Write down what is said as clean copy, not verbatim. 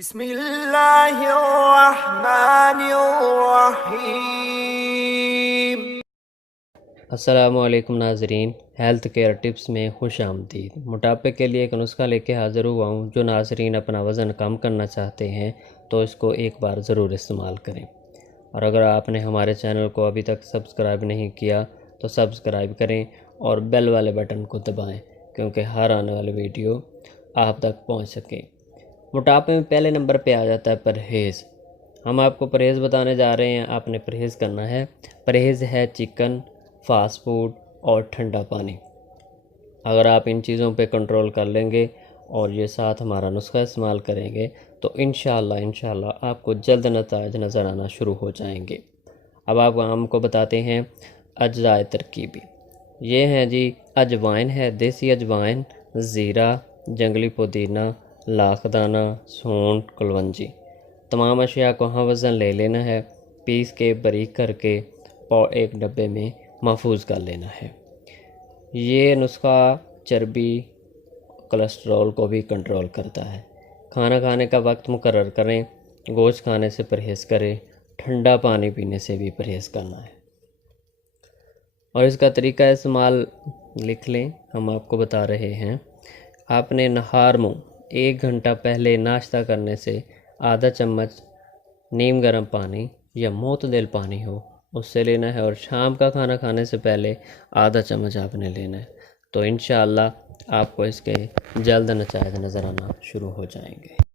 بسم اللہ الرحمن الرحیم۔ السلام علیکم ناظرین، ہیلتھ کیئر ٹپس میں خوش آمدید۔ موٹاپے کے لیے ایک نسخہ لے کے حاضر ہوا ہوں۔ جو ناظرین اپنا وزن کم کرنا چاہتے ہیں تو اس کو ایک بار ضرور استعمال کریں، اور اگر آپ نے ہمارے چینل کو ابھی تک سبسکرائب نہیں کیا تو سبسکرائب کریں اور بیل والے بٹن کو دبائیں، کیونکہ ہر آنے والی ویڈیو آپ تک پہنچ سکے۔ موٹاپے میں پہلے نمبر پہ آ جاتا ہے پرہیز۔ ہم آپ کو پرہیز بتانے جا رہے ہیں، آپ نے پرہیز کرنا ہے۔ پرہیز ہے چکن، فاسٹ فوڈ اور ٹھنڈا پانی۔ اگر آپ ان چیزوں پہ کنٹرول کر لیں گے اور یہ ساتھ ہمارا نسخہ استعمال کریں گے تو انشاءاللہ آپ کو جلد نتائج نظر آنا شروع ہو جائیں گے۔ اب آپ ہم کو بتاتے ہیں اجزاء ترکیبی۔ یہ ہیں جی، اجوائن ہے، دیسی اجوائن، زیرہ، جنگلی پودینہ، لاکھ دانہ، سونٹ، کلونجی۔ تمام اشیاء کو ہم وزن لے لینا ہے، پیس کے باریک کر کے ایک ڈبے میں محفوظ کر لینا ہے۔ یہ نسخہ چربی، کولیسٹرول کو بھی کنٹرول کرتا ہے۔ کھانا کھانے کا وقت مقرر کریں، گوشت کھانے سے پرہیز کریں، ٹھنڈا پانی پینے سے بھی پرہیز کرنا ہے۔ اور اس کا طریقہ استعمال لکھ لیں، ہم آپ کو بتا رہے ہیں۔ آپ نے نہار منہ 1 گھنٹہ پہلے ناشتہ کرنے سے آدھا چمچ نیم گرم پانی یا معتدل پانی ہو اس سے لینا ہے، اور شام کا کھانا کھانے سے پہلے آدھا چمچ آپ نے لینا ہے، تو انشاءاللہ آپ کو اس کے جلد نتائج نظر آنا شروع ہو جائیں گے۔